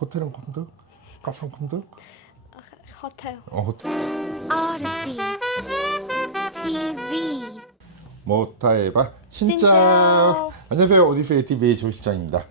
호텔은 컴득? 카페는 컴득? hotel 어, 호텔. Odyssey TV. 모타에바 신짜 신짜오. 안녕하세요 오디페이 TV의 조실장입니다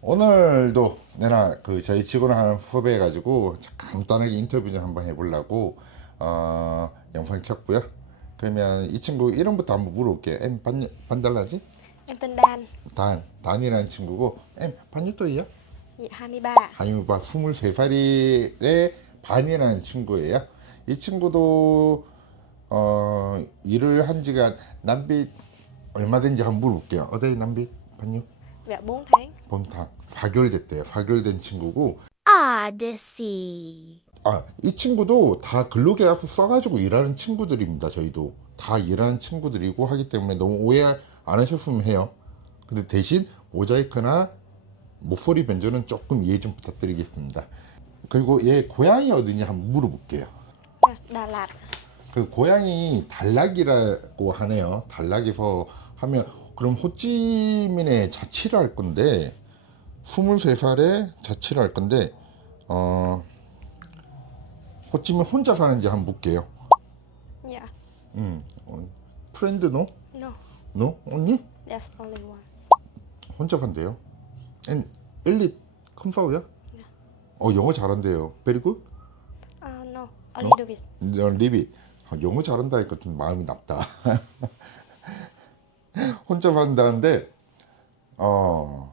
오늘도 내가 그 저희 직원을 하는 후배 가지고 간단하게 인터뷰 좀 한번 해보려고 어, 영상 켰고요 그러면 이 친구 이름부터 한번 물어볼게요 반, 반달라지? em tên Dan 단 단이라는 친구고 엠 반유토이요? Dạ, 23 한유바 23살의 반이라는 친구예요. 이 친구도 어, 일을 한 지가 남빛 얼마 된지 한번 물어볼게요. 어디 반유? dạ 4 tháng 본탕 4개월 됐대요. 4개월 된 친구고 Odyssey. 아, 이 친구도 다 근로계약서 써가지고 일하는 친구들입니다. 저희도 다 일하는 친구들이고 하기 때문에 너무 오해 안 하셨으면 해요. 근데 대신 모자이크나 목소리 변조는 조금 이해 좀 부탁드리겠습니다. 그리고 얘 고향이 어디냐 한번 물어볼게요. Lạt 그 고향이 달락이라고 하네요. 달락에서 하면 그럼 호찌민에 자취를 할 건데 23살에 자취를 할 건데 어 호찌민 혼자 사는지 한번 볼게요. dạ 음. 어, 프렌드 노? no 노? 언니? there's only one 혼자 산대요. 엔 엘리 컴파우야? 어 영어 잘한대요. 베리 굿? uh, no. A little bit. 너 리비 아, 영어 잘한다니까 좀 마음이 나쁘다. 혼자 산다는데 어,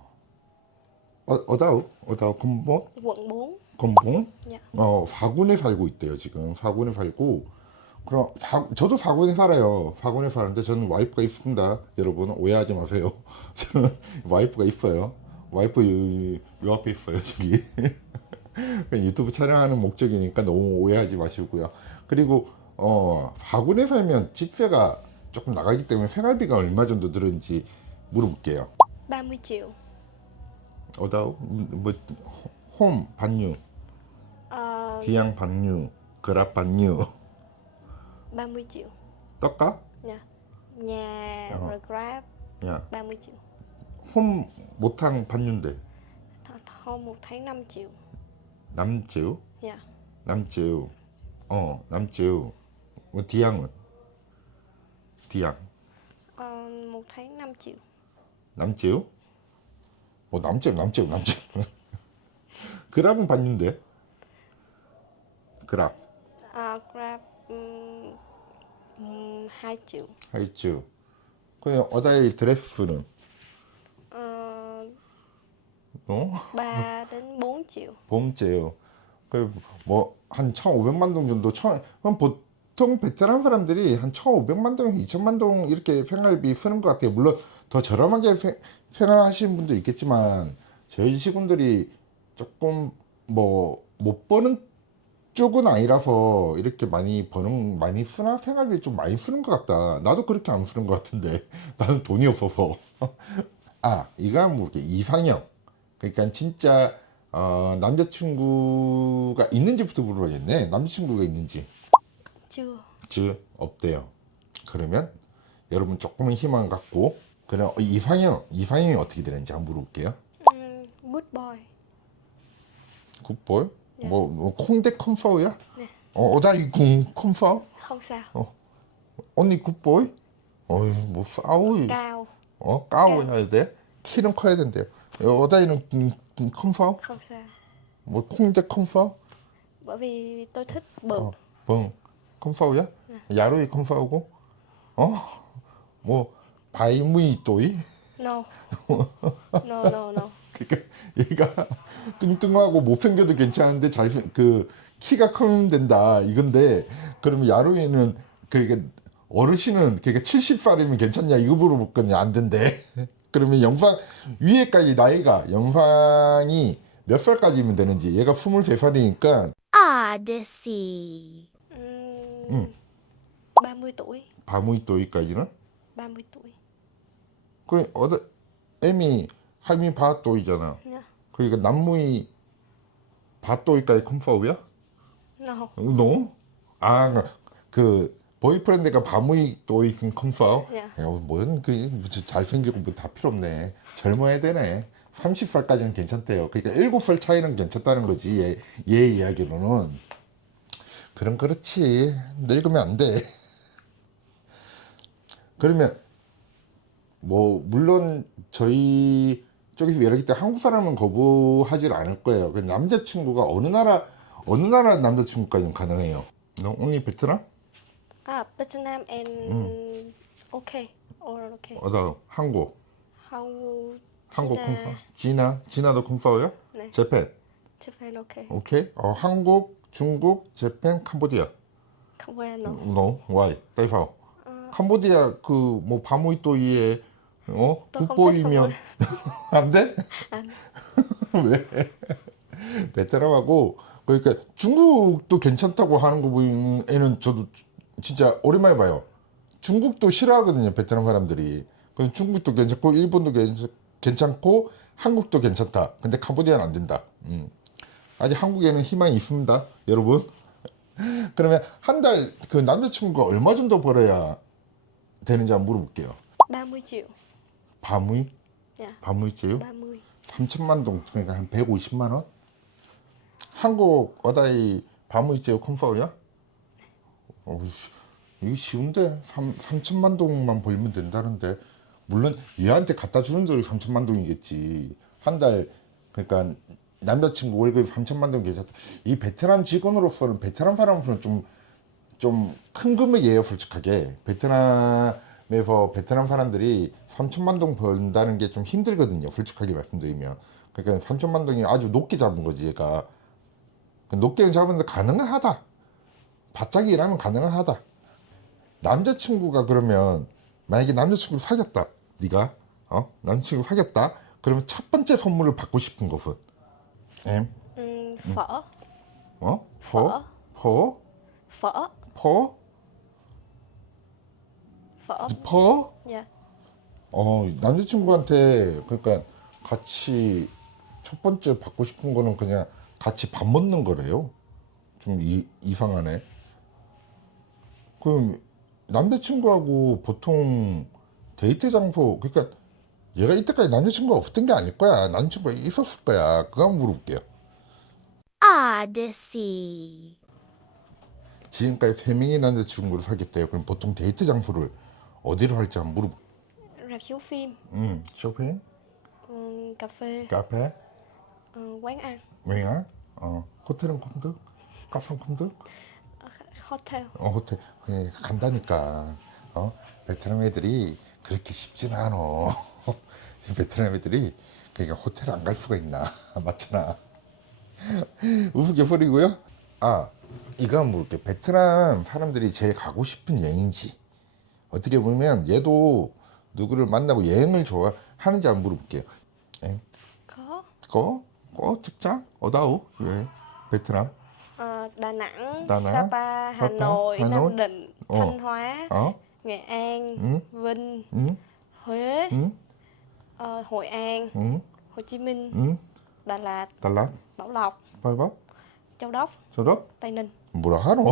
어 어다우? 어다우 건봉 4 건봉 어 사군에 살고 있대요 지금. 사군에 살고. 그럼 사, 저도 사군에 살아요. 사군에 사는데 저는 와이프가 있습니다. 여러분 오해하지 마세요. 저는 와이프가 있어요 와이프 요, 요 앞에 있어요 저기. 유튜브 촬영하는 목적이니까 너무 오해하지 마시고요. 그리고 어 사군에 살면 집세가 조금 나가기 때문에 생활비가 얼마 정도 들은지 물어볼게요. 30 triệu 어다우 뭐홈 반유. Ờ, 디양 반유 그랍 반유. 30 triệu 떡가? rồi grab 야, 30 triệu 홈 모탕 반윤데 Th- thôi một tháng 5 triệu 남지우? dạ 남지우. 어, 남지우. 뭐 디양은? 디양. Ờ, một tháng 5 triệu 남지우? 뭐 남지우, 남지우, 남지우. 그랍은 반윤데? 그랍. Ờ, grab um, um, 2 triệu 하이츠. 그 어다이 드레스는? 어? 3 đến 4 triệu 봄째요. 그뭐 한 1,500만 동 정도 천 그럼 보통 베테랑 사람들이 한 1,500만 동, 2천만 동 이렇게 생활비 쓰는 것 같아요. 물론 더 저렴하게 생- 생활하시는 분도 있겠지만 저희 직원들이 조금 뭐 못 버는 쪽은 아니라서 이렇게 많이 버는 많이 쓰나 생활비 좀 많이 쓰는 것 같다. 나도 그렇게 안 쓰는 것 같은데 나는 돈이 없어서. 아 이거 한번 볼게 이상형. 그러니까 진짜 어, 남자친구가 있는지부터 물어야겠네. 남자친구가 있는지. chưa 즉 없대요. 그러면 여러분 조금은 희망 갖고 그럼 이상형 이상형이 어떻게 되는지 한번 물어볼게요. good boy 굿볼? 네. 뭐, 뭐 콩대 컴파우야? 네. 어, 어다이 궁 컴파우? không sao 언니 굿보이? 어이 뭐 싸우이 cao 어 까워야 돼? 키는 커야 된대요. 어다이는 음, 음, không sao 뭐 콩대 컴파우? bởi vì tôi thích bự 어, 뻥 컴파우야? 야로이 컴파우고? 어? 뭐 바이무이 또이? no no no no 그러니까 얘가 뚱뚱하고 못생겨도 괜찮은데 잘그 키가 크면 된다 이건데 그러면 야로이는 그게 어르신은 그러니까 70살이면 괜찮냐 이거 물어볼 거냐 안 된대. 그러면 영상 위에까지 나이가 영상이 몇 살까지면 되는지 얘가 23살이니까 Odyssey. um, 30 tuổi 바무이 또이까지는 30 tuổi 그 어디 에미 할미 바 또이잖아. no 그러니까 남무이 바 또이까지 컴파우야? no 너? 아, 그 보이프렌드가 바무이 또이 컴파우? 예. 야, 뭔그 잘생기고 뭐 다 필요 없네. 젊어야 되네. 30살까지는 괜찮대요. 그러니까 7살 차이는 괜찮다는 거지. 얘, 얘 이야기로는. 그럼 그렇지. 늙으면 안 돼. 그러면 뭐 물론 저희 쪽에서 얘기할 때 한국 사람은 거부하지 않을 거예요. 그 남자친구가 어느 나라 어느 나라 남자친구까지는 가능해요. 너 only 베트남? À, Vietnam and okay. Or okay. 어다 한국 How 한국 콩사 지나 지나도 콩사오요? 네. 재팬 Japan okay. 오케이 어 한국 중국 재팬 캄보디아 Cambodia no. no why 따이파오 캄보디아 그 뭐 바무이또이에 어또 북보이면 안 돼? 안 왜? 베트남하고 그러니까 중국도 괜찮다고 하는 거 보면은 저도 진짜 오랜만에 봐요. 중국도 싫어하거든요. 베트남 사람들이. 중국도 괜찮고 일본도 괜찮, 괜찮고 한국도 괜찮다. 근데 캄보디아는 안 된다. 음. 아직 한국에는 희망이 있습니다, 여러분. 그러면 한 달 그 남자친구가 얼마 정도 벌어야 되는지 한번 물어볼게요. 30 triệu. 바무이? Dạ, 바무이째요? 30. 3천만 동 그러니까 한 150만 원? 한국 어다이 바무이제요 컴파우야? 어, 씨, 이거 쉬운데 3, 3천만 동만 벌면 된다는데 물론 얘한테 갖다 주는 돈이 3천만 동이겠지 한 달 그러니까 남자친구 월급이 3천만 동 괜찮다 이 베테랑 직원으로서는 베테랑 사람으로서는 좀 좀 큰 금액이에요, 솔직하게. 베트남에서 베트남 사람들이 3천만 동 번다는 게 좀 힘들거든요, 솔직하게 말씀드리면. 그러니까 3천만 동이 아주 높게 잡은 거지, 얘가. 그 높게 잡은데 가능은 하다. 바짝이 일하면 가능은 하다. 남자친구가 그러면 만약에 남자친구를 사귀었다, 네가 어 남자친구 사귀었다. 그러면 첫 번째 선물을 받고 싶은 것은 em Ừm, phở, 어 퍼? 퍼? phở, 퍼? phở. 퍼? Dạ. 어, 남자친구한테 그러니까 같이 첫 번째 받고 싶은 거는 그냥 같이 밥 먹는 거래요. 좀 이, 이상하네. 그럼 남자친구하고 보통 데이트 장소 그러니까 얘가 이때까지 남자친구가 없던 게 아닐 거야. 남자친구가 있었을 거야. 그거 한번 물어볼게요. Odyssey. 지금까지 세 명의 남자친구를 사귀었대요. 그럼 보통 데이트 장소를 어디로 할지 한번 물어볼게요. Rạp chiếu phim, 음, 쇼핑, ừm, cà phê, 카페, ờ, quán ăn, 어, 호텔은 컴드, 카페는 컴드. Hotel. 어, 호텔 그냥 간다니까. 어, 베트남 애들이 그렇게 쉽진 않어. 베트남 애들이 그러니까 호텔 안 갈 수가 있나? 맞잖아. 우습게 버리고요. 아, 이거 한번 물을게. 베트남 사람들이 제일 가고 싶은 여행지. 어떻게 보면 얘도 누구를 만나고 여행을 좋아하는지 한번 물어볼게요. 에? Có 거? 거? 직장? 어다우? 예. 베트남? Ờ, Đà Nẵng, Đà Nẵng, Sapa, Hà Sapa, Nội, Hà Nội. Nam Định, Ờ. Thanh Hóa, 어? Nghệ An, 응? Vinh, 응? Huế, 응? ờ, Hội An, 응? Hồ Chí Minh, 응? Đà Lạt, 달라? Bảo Lộc, 빨밥? Châu Đốc, 저럽? Tây Ninh. 뭐라 하노?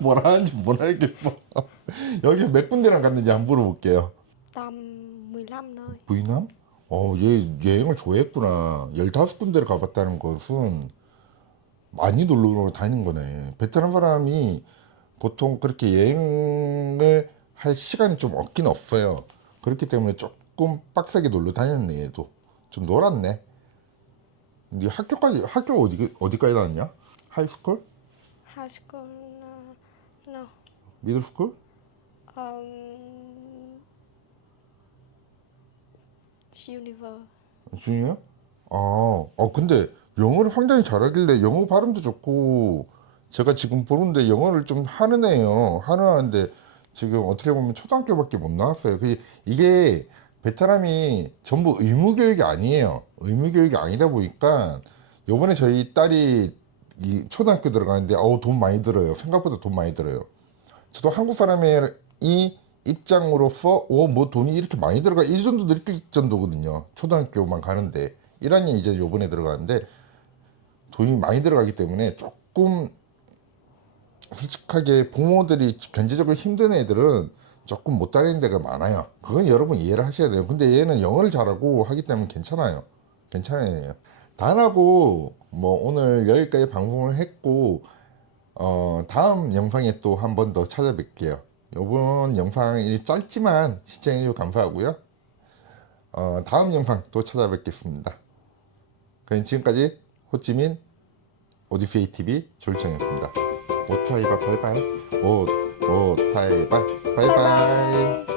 뭐라 하는지 뭐라 알겠어. 여기 몇 군데나 갔는지 한번 물어볼게요. Tầm 15 nơi. 부인남? 어, 얘 여행을 좋아했구나. 15군데를 가봤다는 것은 많이 놀러 다니는 거네. 베트남 사람이 보통 그렇게 여행을 할 시간이 좀 없긴 없어요. 그렇기 때문에 조금 빡세게 놀러 다녔네, 얘도. 좀 놀았네. 네 학교까지, 학교 어디, 어디까지 다녔냐? 하이스쿨? School, uh, no. 미들스쿨? Um. 중이요? 아, 어, 근데 영어를 상당히 잘하길래 영어 발음도 좋고 제가 지금 보는데 영어를 좀 하는 애예요. 하는 애인데 지금 어떻게 보면 초등학교밖에 못 나왔어요. 그 이게 베트남이 전부 의무 교육이 아니에요. 의무 교육이 아니다 보니까 요번에 저희 딸이 이 초등학교 들어가는데 어우 돈 많이 들어요. 생각보다 돈 많이 들어요. 저도 한국 사람의 이 입장으로서 오뭐 돈이 이렇게 많이 들어가 이 정도 느낄 정도거든요 초등학교만 가는데 1학년 이제 요번에 들어가는데 돈이 많이 들어가기 때문에 조금 솔직하게 부모들이 경제적으로 힘든 애들은 조금 못 다니는 데가 많아요 그건 여러분 이해를 하셔야 돼요 근데 얘는 영어를 잘하고 하기 때문에 괜찮아요 괜찮아요. 단하고 뭐 오늘 여기까지 방송을 했고 어 다음 영상에 또 한 번 더 찾아뵐게요. 이번 영상이 짧지만 시청해주셔서 감사하고요. 어 다음 영상 또 찾아뵙겠습니다. 그럼 지금까지 호찌민 오디세이 TV 조일정이었습니다. 오타이바 바이바이 오 오타이바 바이바이